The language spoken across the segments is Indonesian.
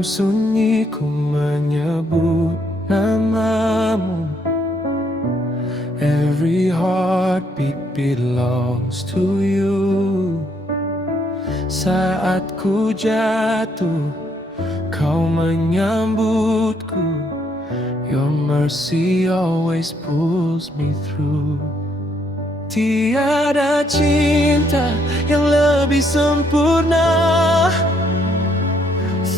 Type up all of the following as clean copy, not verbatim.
Dalam sunyi ku menyebut namamu. Every heartbeat belongs to you. Saat ku jatuh, kau menyambutku. Your mercy always pulls me through. Tiada cinta yang lebih sempurna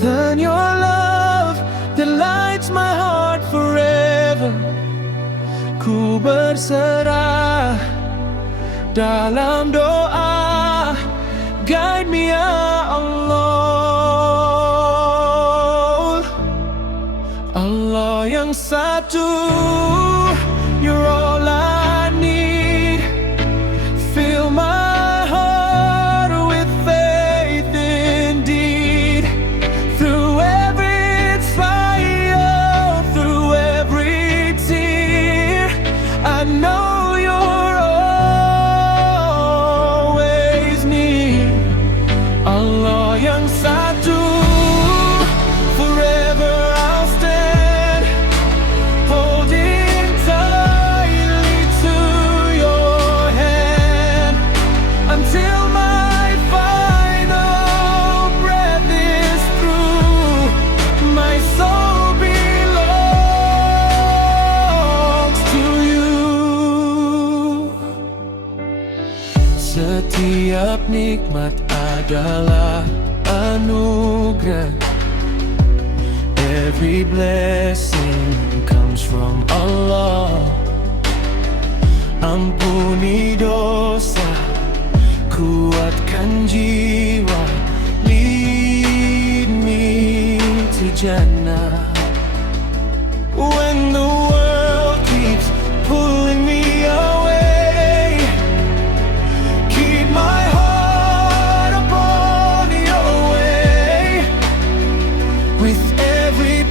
than your love that lights my heart forever. Ku berserah dalam doa, guide me ya Allah. Allah yang satu, you're all I need. Fill my heart with faith indeed. Through every trial, through every tear, I know you're always near. Allah yang satu, forever I'll stand, holding tightly to your hand, until my final breath is through. My soul belongs to you. Setiap nikmat adalah anugerah. Every blessing comes from Allah. Ampuni dosa, kuatkan jiwa, lead me to Jannah. When the world keeps pulling me away, keep my heart upon your way. With every